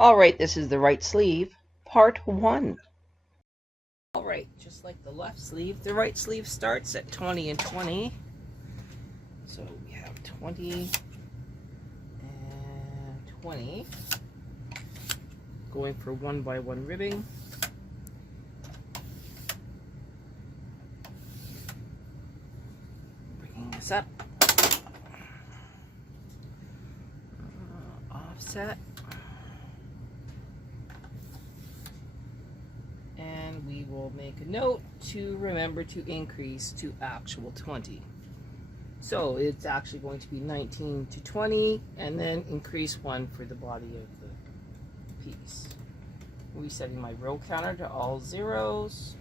Alright, this is the right sleeve, part 1. Alright, just like the left sleeve, the right sleeve starts at 20 and 20. So we have 20 and 20. Going for 1x1 ribbing. Bringing this up. Offset. And we will make a note to remember to increase to actual 20. So it's actually going to be 19 to 20 and then increase 1 for the body of the piece. Resetting my row counter to all zeros.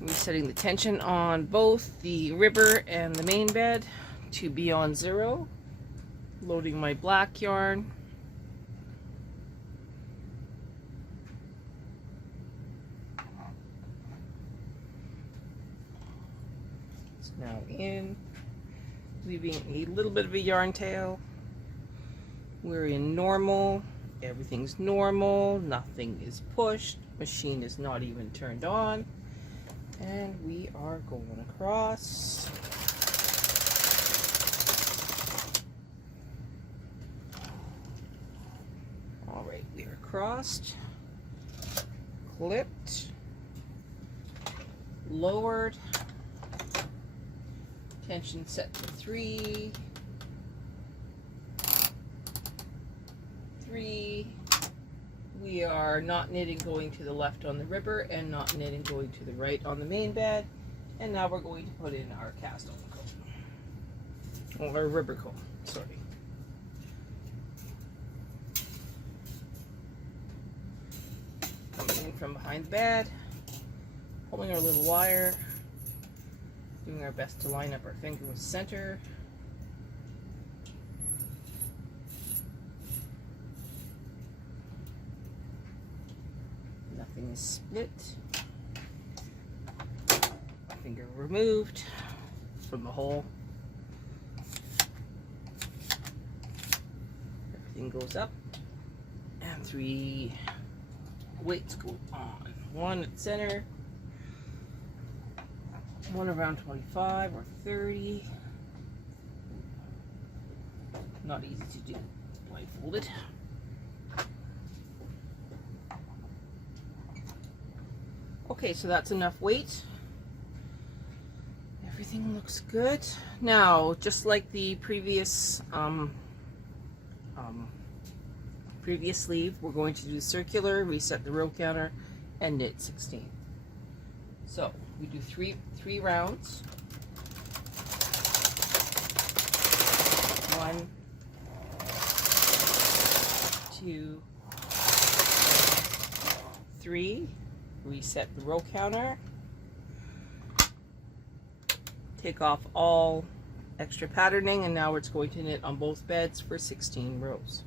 Resetting the tension on both the ribber and the main bed to be on 0. Loading my black yarn. Now in, leaving a little bit of a yarn tail. We're in normal, everything's normal, nothing is pushed, machine is not even turned on, and we are going across. Alright, we are crossed, clipped, lowered, tension set to 3, 3. We are not knitting going to the left on the ribber and not knitting going to the right on the main bed. And now we're going to put in our cast on comb, or our ribber comb, sorry. Coming in from behind the bed, pulling our little wire. Doing our best to line up our finger with center. Nothing is split. Finger removed from the hole. Everything goes up. And 3 weights go on. 1 at center. 1 around 25 or 30. Not easy to do blindfolded. Okay, so that's enough weight. Everything looks good. Now, just like the previous previous sleeve, we're going to do circular, reset the row counter, and knit 16. So we do three rounds. 1, 2, 3. Reset the row counter. Take off all extra patterning, and now it's going to knit on both beds for 16 rows.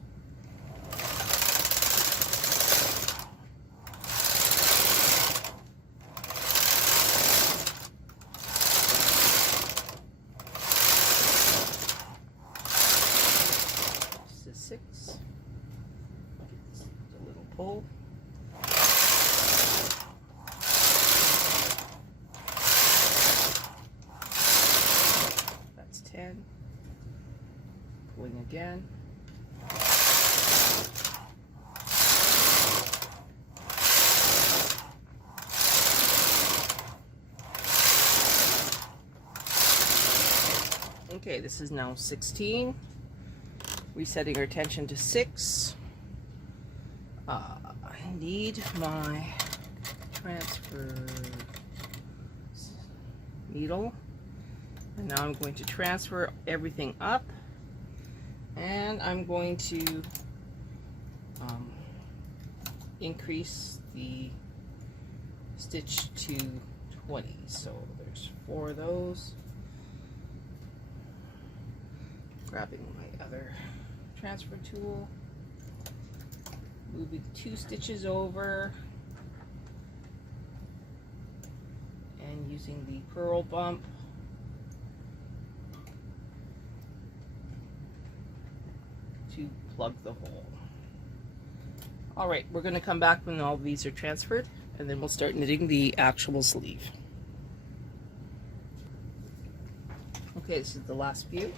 A little pull. That's 10. Pulling again. Okay, this is now 16. Resetting our tension to 6. I need my transfer needle, and now I'm going to transfer everything up, and I'm going to increase the stitch to 20. So there's 4 of those. Grabbing my other transfer tool, moving 2 stitches over, and using the purl bump plug the hole. All right, we're going to come back when all of these are transferred, and then we'll start knitting the actual sleeve. Okay, this is the last few.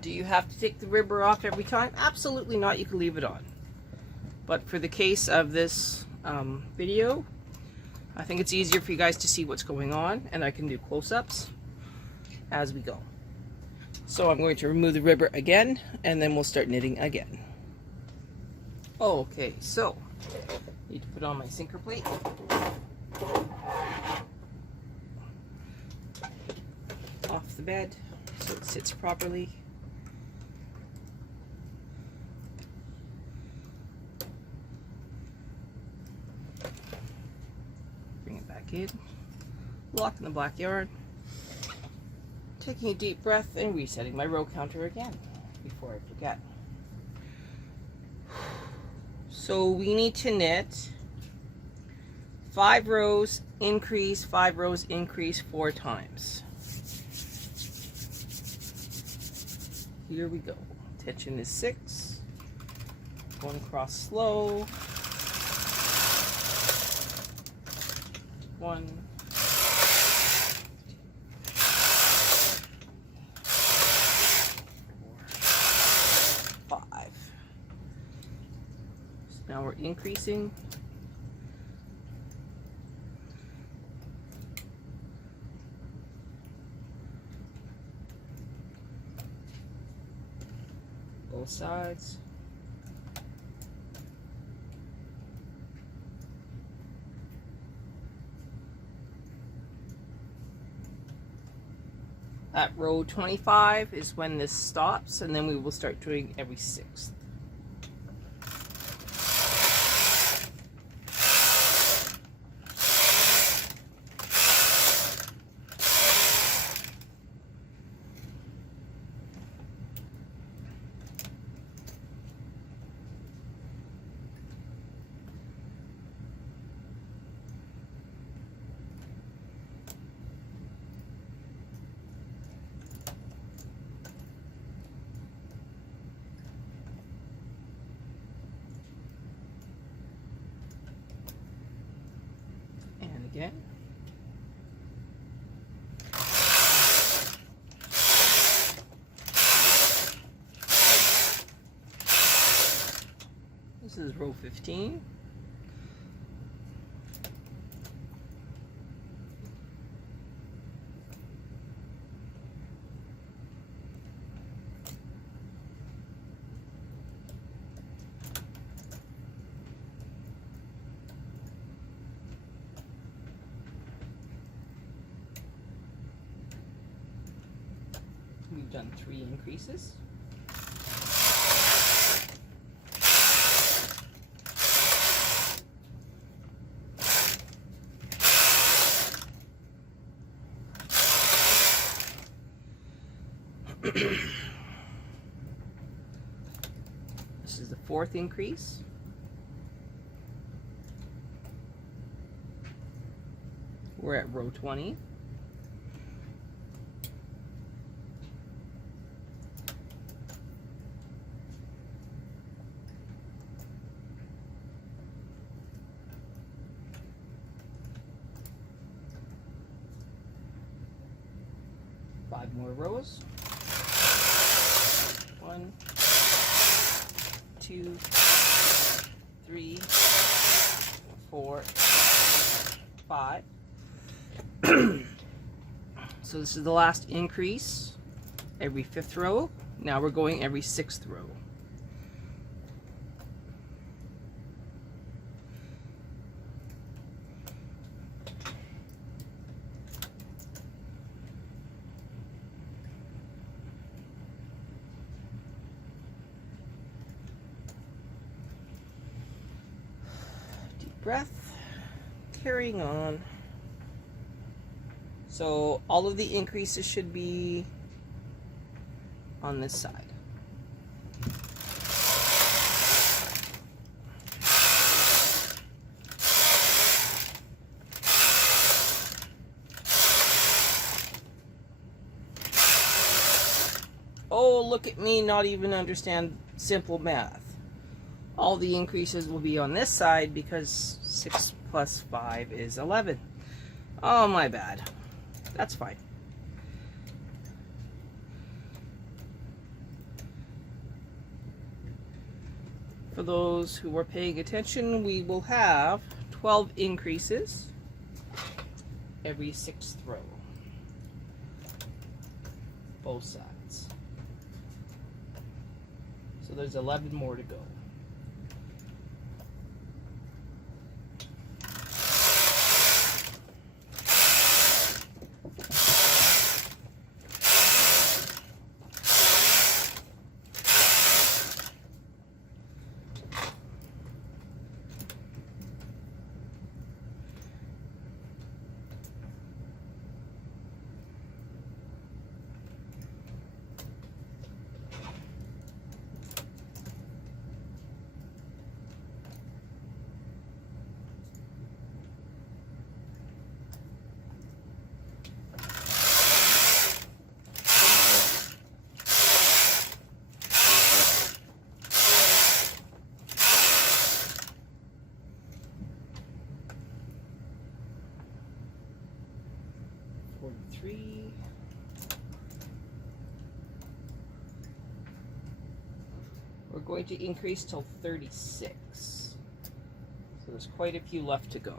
Do you have to take the ribber off every time? Absolutely not. You can leave it on. But for the case of this video, I think it's easier for you guys to see what's going on, and I can do close-ups as we go. So I'm going to remove the ribber again, and then we'll start knitting again. Okay, so I need to put on my sinker plate. Off the bed so it sits properly. In, locking the black yarn, taking a deep breath, and resetting my row counter again before I forget. So we need to knit 5 rows, increase, 5 rows, increase 4 times. Here we go. Tension is 6. Going across slow. 1, 2, 4, 5. So now we're increasing. Both sides. At row 25 is when this stops, and then we will start doing every 6th. Again. This is row 15. We've done 3 increases. This is the 4th increase. We're at row 20. Five more rows. 1, 2, 3, 4, 5. So this is the last increase, every 5th row. Now we're going every 6th row. Breath, carrying on So all of the increases should be on this side. Oh, look at me not even understand simple math. All the increases will be on this side because 6 plus 5 is 11. Oh, my bad. That's fine. For those who were paying attention, we will have 12 increases every 6th row. Both sides. So there's 11 more to go. We're going to increase till 36. So there's quite a few left to go.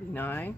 $49.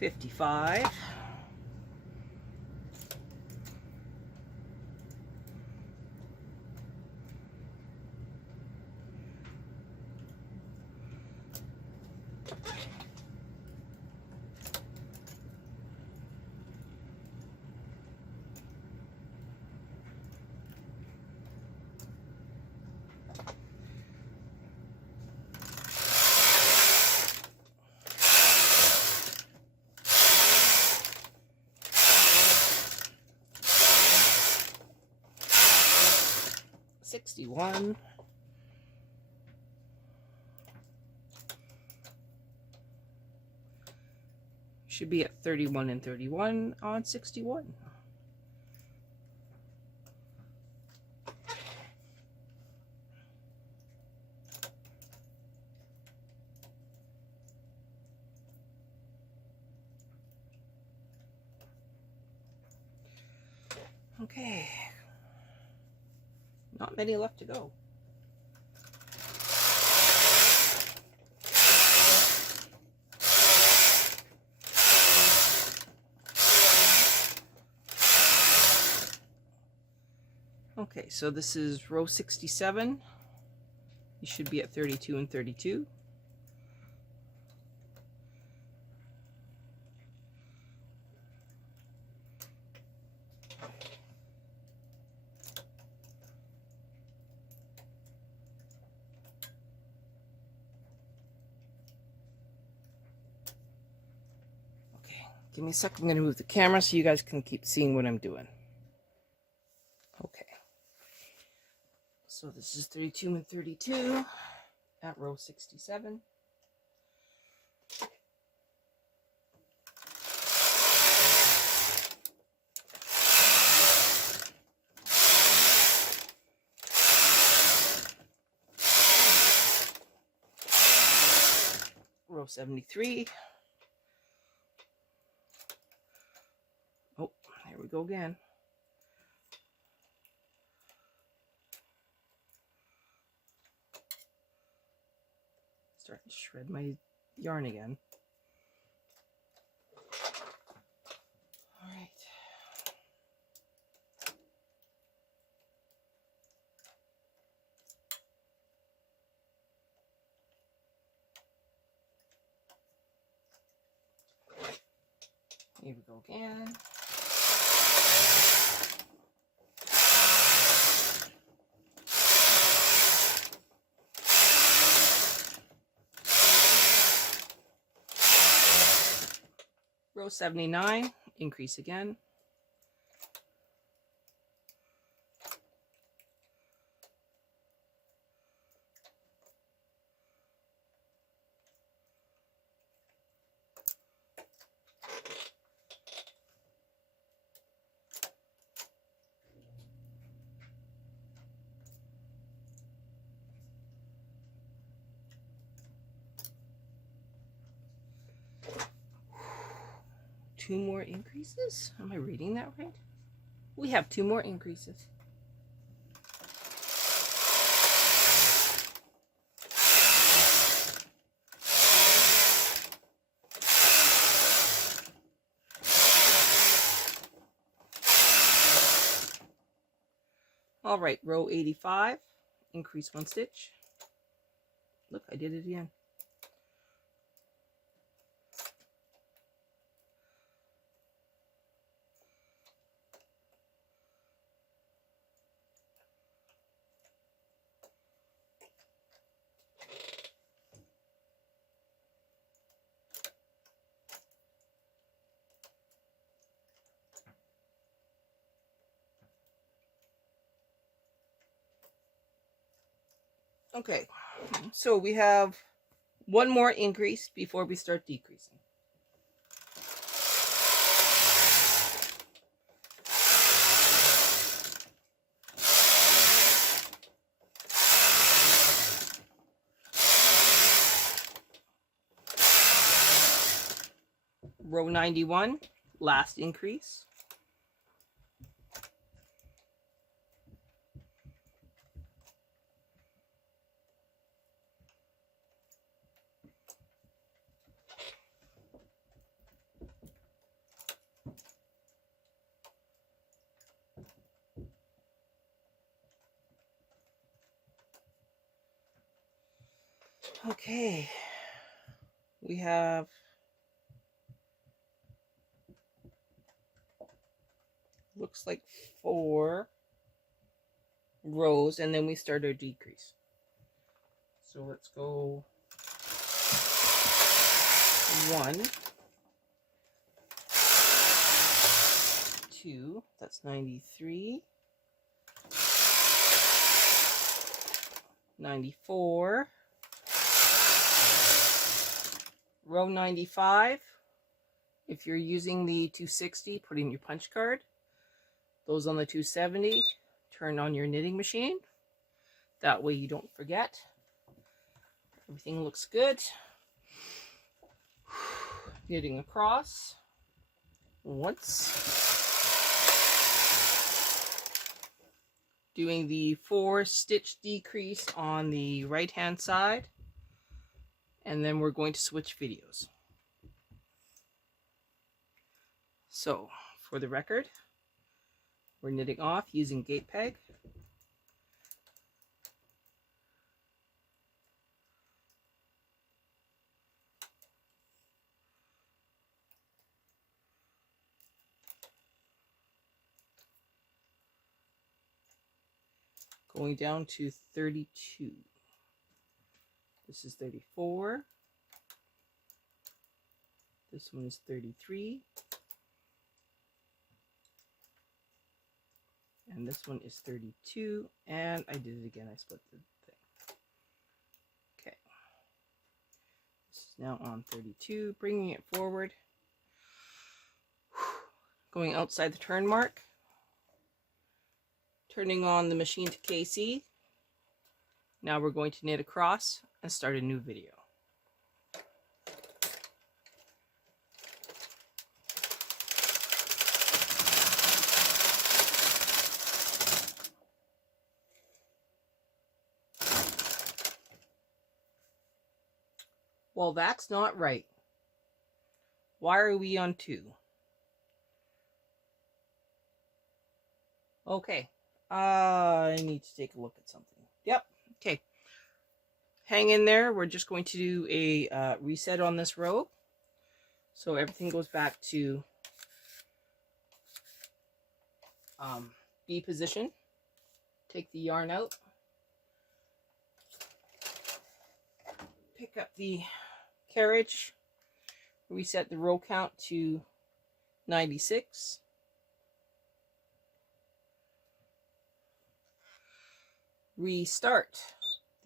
$55. $61. Should be at 31 and 31 on 61. Okay. Not many left to go. Okay, so this is row 67. You should be at 32 and 32. Give me a second, I'm going to move the camera so you guys can keep seeing what I'm doing. Okay. So this is 32 and 32. at row 67. Row 73. Oh, there we go again. Starting to shred my yarn again. All right. Here we go again. Row 79, increase again. Two more increases? Am I reading that right? We have two more increases. All right, row 85, increase 1 stitch. Look, I did it again. Okay, so we have one more increase before we start decreasing. Row 91, last increase. Okay, we have looks like 4 rows, and then we start our decrease. So let's go 1, 2, that's 93, 94, row 95. If you're using the 260, put in your punch card. Those on the 270, turn on your knitting machine. That way you don't forget. Everything looks good. Knitting across once. Doing the 4 stitch decrease on the right hand side. And then we're going to switch videos. So for the record, we're knitting off using gate peg. Going down to 32. This is 34. This one is 33. And this one is 32. And I did it again. I split the thing. Okay. now on 32, bringing it forward, going outside the turn mark, turning on the machine to KC. Now we're going to knit across and start a new video. Well, that's not right. Why are we on 2? Okay, I need to take a look at something. Yep, okay. Hang in there. We're just going to do a reset on this row. So everything goes back to B position. Take the yarn out. Pick up the carriage. Reset the row count to 96. Restart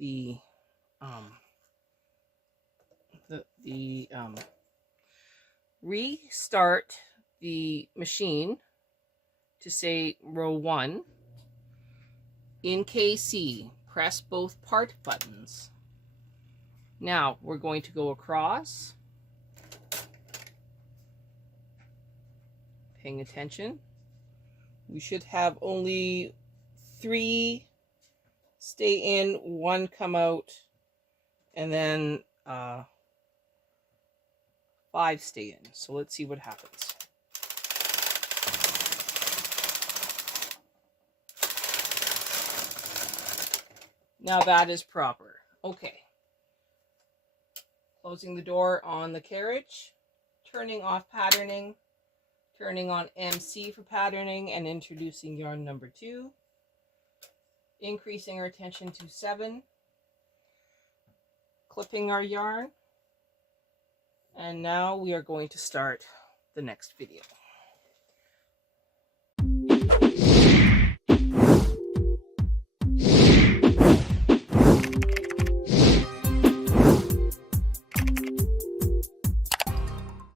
the restart the machine to say row 1. In KC, press both part buttons. Now we're going to go across, paying attention. We should have only 3 stay in, 1 come out, and then 5 stay in. So let's see what happens. Now that is proper. Okay. Closing the door on the carriage, turning off patterning, turning on MC for patterning, and introducing yarn number 2. Increasing our attention to 7. Clipping our yarn. And now we are going to start the next video.